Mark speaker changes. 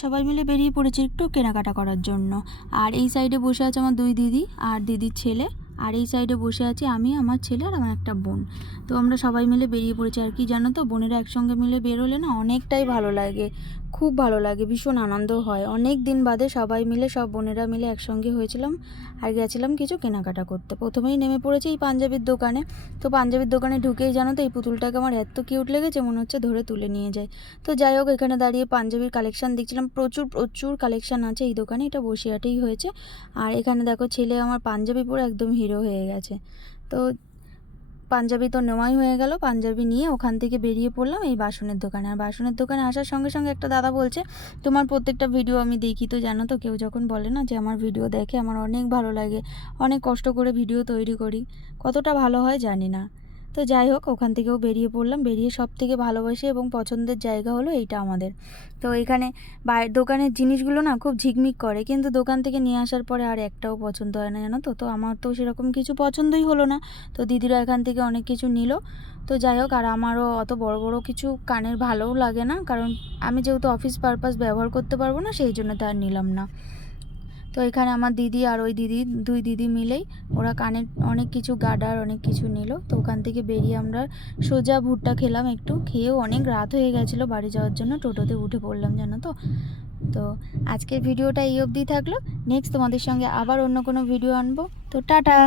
Speaker 1: সবাই মিলে বেরিয়ে পড়েছি একটু কেনাকাটা করার জন্য। আর এই সাইডে বসে আছে আমার দুই দিদি আর দিদির ছেলে। আর এই সাইডে বসে আছি আমি, আমার ছেলে আর আমার একটা বোন। তো আমরা সবাই মিলে বেরিয়ে পড়েছি। আর কি জানো তো, বোনেরা একসঙ্গে মিলে বেরোলে না অনেকটাই ভালো লাগে, খুব ভালো লাগে, ভীষণ আনন্দ হয়। অনেক দিন বাদে সবাই মিলে, সব বোনেরা মিলে একসঙ্গে হয়েছিলাম আর গেছিলাম কিছু কেনাকাটা করতে। প্রথমেই নেমে পড়েছি এই পাঞ্জাবির দোকানে। তো পাঞ্জাবির দোকানে ঢুকেই জানো তো, এই পুতুলটাকে আমার এত কিউট লেগেছে, মনে হচ্ছে ধরে তুলে নিয়ে যায়। তো যাই হোক, এখানে দাঁড়িয়ে পাঞ্জাবির কালেকশন দেখছিলাম। প্রচুর প্রচুর কালেকশান আছে এই দোকানে, এটা বসিরহাটেই হয়েছে। আর এখানে দেখো, ছেলে আমার পাঞ্জাবি পরে একদম হিরো হয়ে গেছে। তো পাঞ্জাবি তো নেওয়াই হয়ে গেল, পাঞ্জাবি নিয়ে ওখান থেকে বেরিয়ে পড়লাম এই বাসনের দোকানে। আর বাসনের দোকানে আসার সঙ্গে সঙ্গে একটা দাদা বলছে, তোমার প্রত্যেকটা ভিডিও আমি দেখি তো, জানো তো? কেউ যখন বলে না যে, আমার ভিডিও দেখে আমার অনেক ভালো লাগে, অনেক কষ্ট করে ভিডিও তৈরি করি। কতটা ভালো হয় জানি না। তো যাই হোক, ওখান থেকেও বেরিয়ে পড়লাম। বেরিয়ে সব থেকে ভালোবাসি এবং পছন্দের জায়গা হলো এইটা আমাদের। তো এখানে বাইরের দোকানের জিনিসগুলো না খুব ঝিকমিক করে, কিন্তু দোকান থেকে নিয়ে আসার পরে আর একটাও পছন্দ হয় না, জানো তো? তো আমার তো সেরকম কিছু পছন্দই হলো না। তো দিদিরা এখান থেকে অনেক কিছু নিল। তো যাই হোক, আর আমারও অত বড় বড় কিছু কানের ভালোও লাগে না, কারণ আমি যেহেতু অফিস পারপাস ব্যবহার করতে পারব না, সেই জন্য তার নিলাম না। তো এখানে আমার দিদি আর ওই দিদি, দুই দিদি মিলেই ওরা কানে অনেক কিছু গাডার, অনেক কিছু নিল। তো ওখান থেকে বেরিয়ে আমরা সোজা ভুট্টা খেলাম একটু। খেয়েও অনেক রাত হয়ে গেছিল বাড়ি যাওয়ার জন্য, টোটোতে উঠে পড়লাম জানো তো। তো আজকের ভিডিওটা এই অবধি থাকল। নেক্সট তোমাদের সঙ্গে আবার অন্য কোনো ভিডিও আনব। তো টাটা!